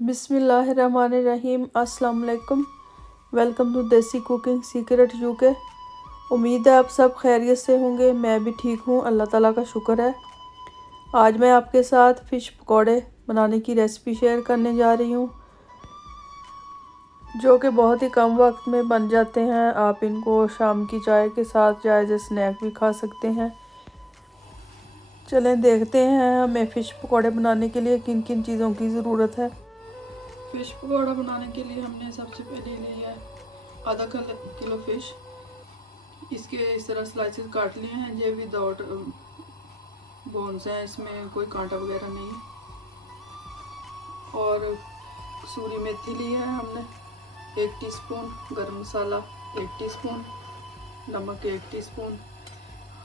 बिस्मिल्लाहिर्रहमानिर्रहीम। अस्सलाम वालेकुम। वेलकम टू देसी कुकिंग सीक्रेट यूके। उम्मीद है आप सब खैरियत से होंगे। मैं भी ठीक हूँ, अल्लाह ताला का शुक्र है। आज मैं आपके साथ फ़िश पकौड़े बनाने की रेसिपी शेयर करने जा रही हूँ, जो कि बहुत ही कम वक्त में बन जाते हैं। आप इनको शाम की चाय के साथ या एज ए स्नैक भी खा सकते हैं। चलें देखते हैं हमें फ़िश पकौड़े बनाने के लिए किन किन चीज़ों की ज़रूरत है। फ़िश पकौड़ा बनाने के लिए हमने सबसे पहले लिया है आधा किलो फ़िश। इसके इस तरह स्लाइसेस काट लिए हैं। ये विदाउट बोन्स हैं, इसमें कोई कांटा वगैरह नहीं है। और कसूरी मेथी ली है हमने 1 टीस्पून, गरम मसाला 1 टीस्पून, नमक 1 टीस्पून,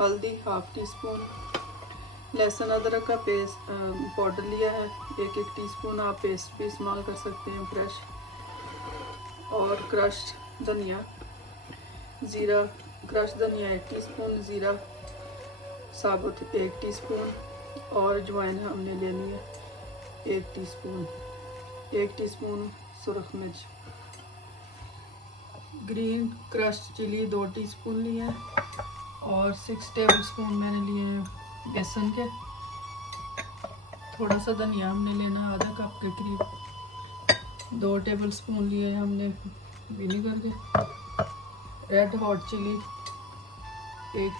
हल्दी 1/2 टीस्पून, लहसुन अदरक का पेस्ट पाउडर लिया है 1 टीस्पून। आप पेस्ट भी इस्तेमाल कर सकते हैं फ्रेश। और क्रश्ड धनिया, ज़ीरा, क्रश्ड धनिया 1 टीस्पून, ज़ीरा साबुत 1 टीस्पून, और अजवाइन हमने लेनी है 1 टीस्पून, 1 टीस्पून सुरख मिर्च, ग्रीन क्रश्ड चिली 2 टीस्पून लिए हैं, और 6 टेबलस्पून मैंने लिए हैं बेसन के। थोड़ा सा धनिया हमने लेना है आधा कप के करीब। 2 टेबलस्पून लिए हमने विनेगर के। रेड हॉट चिली 1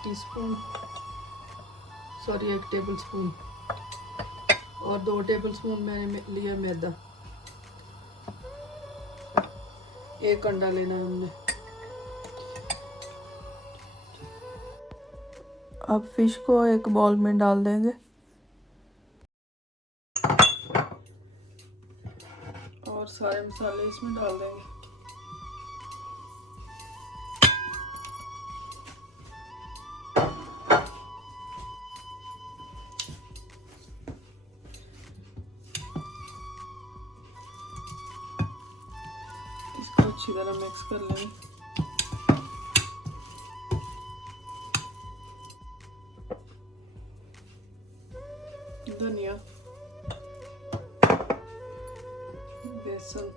टेबलस्पून, और 2 टेबलस्पून मैंने लिया मैदा। 1 अंडा लेना है हमने। अब फिश को एक बाउल में डाल देंगे और सारे मसाले इसमें डाल देंगे। इसको अच्छी तरह मिक्स कर लेंगे। धनिया, बेसन,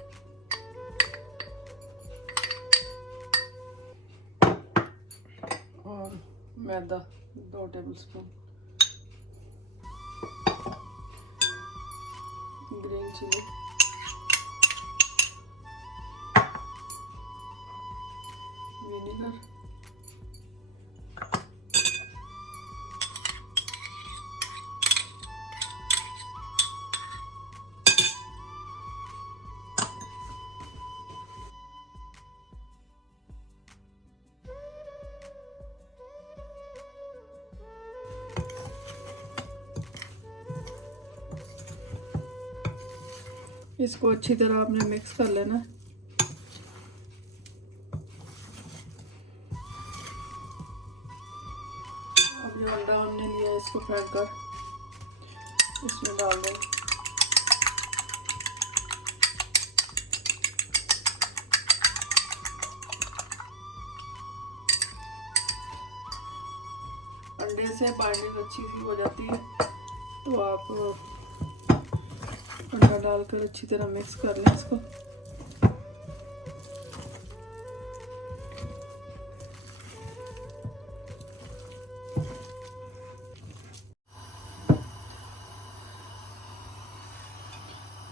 और मैदा 2 टेबलस्पून, ग्रीन चिली, विनेगर, इसको अच्छी तरह आपने मिक्स कर लेना। अब जो अंडा हमने लिया है इसको फेंट कर इसमें डाल दें। अंडे से बाइंडिंग अच्छी सी हो जाती है, तो आप अंडा डालकर अच्छी तरह मिक्स कर लें इसको।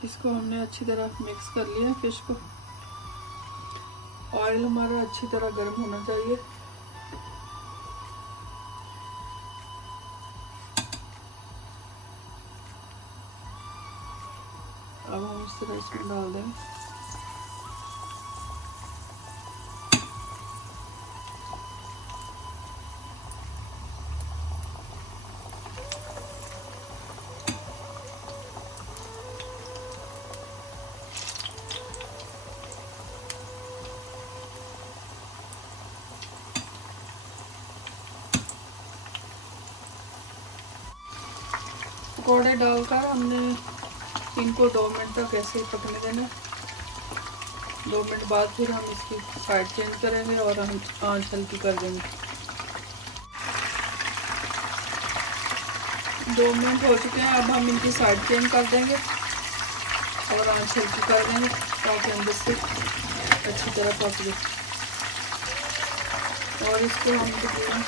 इसको हमने अच्छी तरह मिक्स कर लिया फिश को। ऑयल हमारा अच्छी तरह गर्म होना चाहिए। अब हम इस तरह इसमें डाल दें। पकौड़े डालकर हमने इनको 2 मिनट तक ऐसे पकने देना। 2 मिनट बाद फिर हम इसकी साइड चेंज करेंगे और हम आंच हल्की कर देंगे। 2 मिनट हो चुके हैं, अब हम इनकी साइड चेंज कर देंगे। और आँच हल्की कर देंगे ताकि अंदर से अच्छी तरह पक जाए। और इसको हम तकरीबन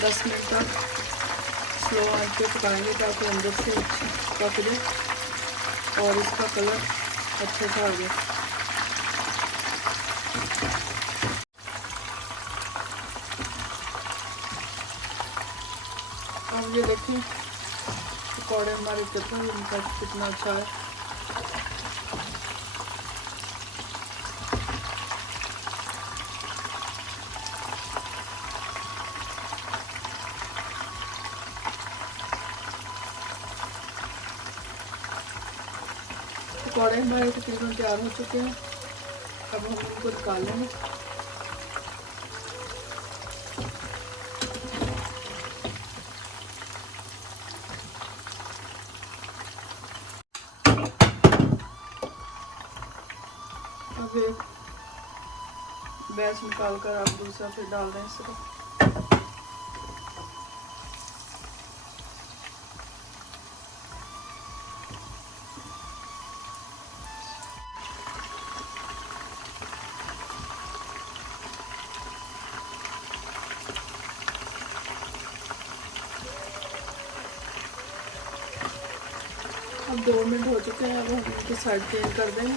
10 मिनट तक स्लो आंच पे पकाएंगे ताकि अंदर से अच्छी पक जाए और इसका कलर अच्छा सा आ जाए। अब ये देखें पकौड़े हमारे इनका कितना अच्छा है। पकौड़े हमारे तकरीबन तैयार हो चुके हैं। अब हम इनको निकाल लेंगे। अब एक बैच निकाल कर आप दूसरा फिर डाल दें इसको। अब 2 मिनट हो चुके हैं। अब हम इनकी साइड चेंज कर देंगे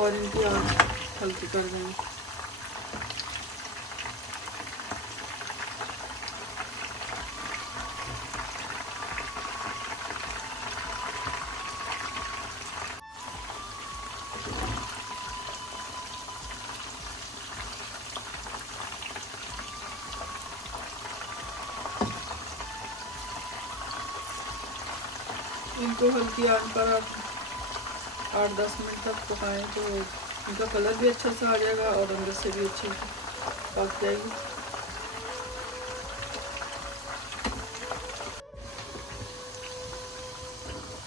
और इनकी आंच हल्की कर देंगे। इनको हल्की आंच पर आप 8-10 मिनट तक पकाएं तो इनका कलर भी अच्छा सा आ जाएगा और अंदर से भी अच्छी पक जाएगी।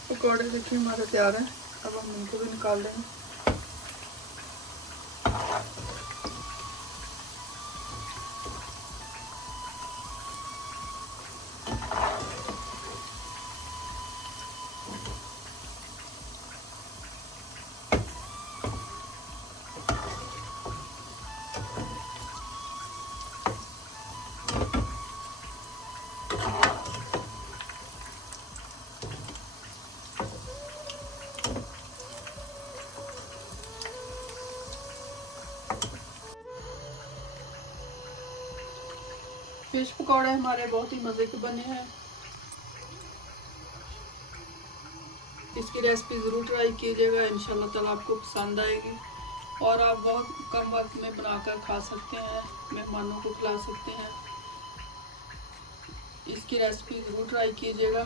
पकौड़े देखिए हमारे तैयार हैं। अब हम इनको भी निकाल देंगे। फिश पकौड़े हमारे बहुत ही मज़े के बने हैं। इसकी रेसिपी ज़रूर ट्राई कीजिएगा, इंशाल्लाह ताला आपको पसंद आएगी और आप बहुत कम वक्त में बनाकर खा सकते हैं, मेहमानों को खिला सकते हैं। इसकी रेसिपी ज़रूर ट्राई कीजिएगा।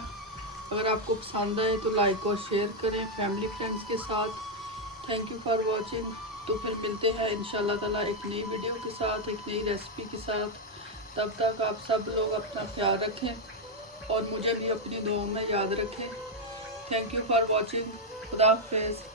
अगर आपको पसंद आए तो लाइक और शेयर करें फैमिली फ्रेंड्स के साथ। Thank you for watching. तो फिर मिलते हैं इंशाल्लाह ताला एक नई वीडियो के साथ, एक नई रेसिपी के साथ। तब तक आप सब लोग अपना ख्याल रखें और मुझे भी अपनी दुआओं में याद रखें। Thank you for watching. खुदा हाफिज़।